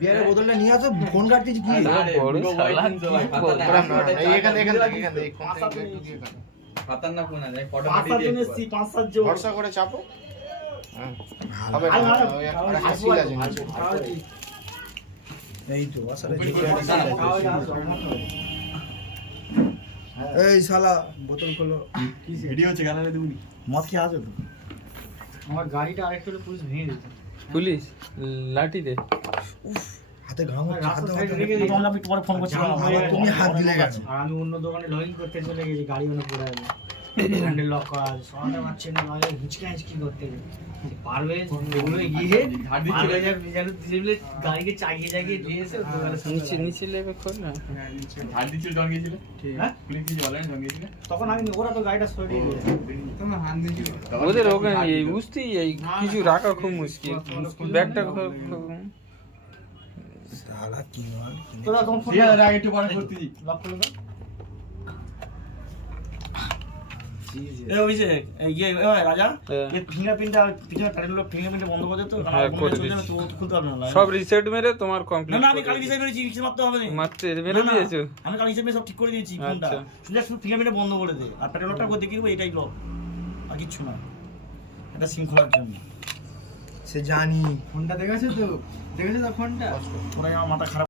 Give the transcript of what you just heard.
বিয়ারের বোতলটা নিয়ে আসো, ফোন কাটছিস কি? বড় শালা কি বলবো? এইখান থেকে খতরনাক ফোন আছে, ফটো পাঁচ সাত জন এসছি, 5-7 জন। ভরসা করে চাপো। হবে না, ওই হাসি আছে নিচে। এই তো আসলে এই শালা বোতল খোলো। ভিডিও হচ্ছে গানালে দিবনি। মদ খেয়ে আসো তো। আমার গাড়িটা আরেকটু হলে পুলিশ ভেঙে দিত। পুলিশ লাঠি দে। হাতে ঘাম হচ্ছে, রাস্তার হাতে সাইডে হাতে- রেখে দিই। তখন আমি তোমার ফোন করছিলাম, আবার তুমি হাত দিলে গেছে। আর আমি অন্য দোকানে লইন করতে চলে গেছি, গাড়ি ওখানে পড়ে আছে, হ্যান্ডেল লক করা আছে, সরাতে পারছে না, নাহলে হিচকি করতে গেছে। পারবে এগুলো গিয়ে ধার দিচ্ছিল। গাড়িকে চাগিয়ে দিয়ে এসে নিচে নিচে লেবে খোল না। ধার দিচ্ছিল, জন গিয়েছিল। হ্যাঁ? পুলিশ কিছু বলেন, জন গিয়েছিল। তখন আমি ওরা তো গাড়িটা সরিয়ে দিয়েছে। ওদের ওখানে এই বুঝতেই এই কিছু রাখা খুব মুশকিল। ব্যাগটা শালা কি মাল। তোরা তখন ফোন ঠিক আছে, আগে একটু পরে করতেছি। লক করে দাও। রাজা হ্যাঁ। ফিঙ্গারপ্রিন্টটা পিছনে টাইটেল ফিঙ্গারপ্রিন্টটা বন্ধ করে দে তো, হ্যাঁ, করে চলে যাবে দিচ্ছি। তো ও তো খুলতে পারবে না। সব রিসেট মেরে তোমার না কমপ্লিট না আমি কালি রিসেট মেরেছি, রিসেট মারতে হবে না। মাত্র মেরে না, না, দিয়েছো। আমি কালি রিসেট মেরে সব ঠিক করে দিয়েছি ফোনটা। আচ্ছা। শুধু ফিঙ্গারপ্রিন্টটা বন্ধ করে দে, আর টাইটেল লকটা করে দেখিয়ে দেবো, এটাই লক, আর কিচ্ছু না। এটা সিম খোলার জন্য। সে জানি ফোনটা দেখেছো তো? দেখেছো তো ফোনটা? ওরাই আমার মাথা খারাপ